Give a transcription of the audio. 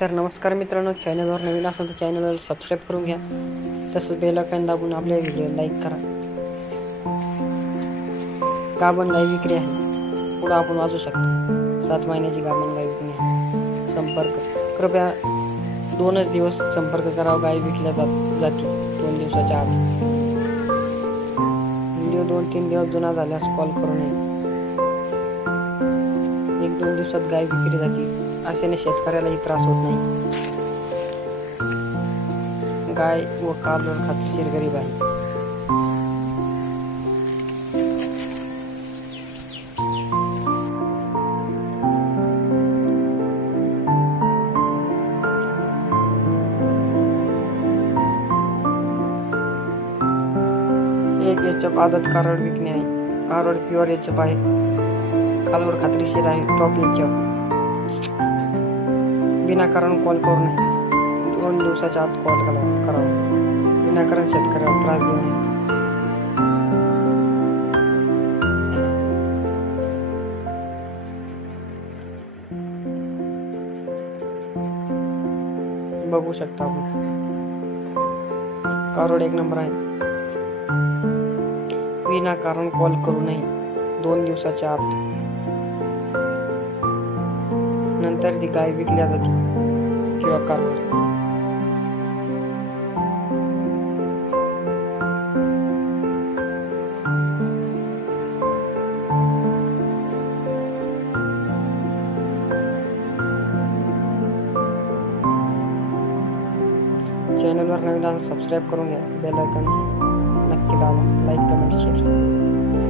तर नमस्कार मित्रांनो, चॅनलवर नवीन असेल तर चॅनलला सबस्क्राईब करून घ्या. तसंच बेल आयकॉन दाबून आपल्या व्हिडिओ लाईक करा. गाभण गाय विक्री आहे. पुढे आपण वाचू शकता. 7 महिन्याची गाभण गाय विकणे आहे. संपर्क कृपया 2च दिवस संपर्क करावा. गाय विकल्या जाती 2 दिवसाच्या आत. व्हिडिओ 2-3 दिवस जुना झाल्यास कॉल करू नये. 1-2 दिवसात गाय विक्री जाते. अशाने शेतकऱ्यालाही त्रास होत नाही. गाय व कालवड खात्रीशीर गरीब आहे. एक एचएफ आदत कारवड विकणे आहे. कारवड प्युअर एचएफ आहे. कालवड खात्रीशीर आहे. Top HF. विनाकारण कॉल करू नये. 2 दिवसाच्या आत कॉल करावा. विनाकारण शेतकऱ्याला त्रास देऊ नये. बघू शकता आपण. कारवड 1 नंबर आहे. विनाकारण कॉल करू नये. 2 दिवसाच्या आत. नंतर ती गाय विकल्या जाते किंवा कारवड. चॅनलवर नवीन असं सबस्क्राईब करून घ्या. बेल आयकॉन नक्की दाबा. Like, comment, share.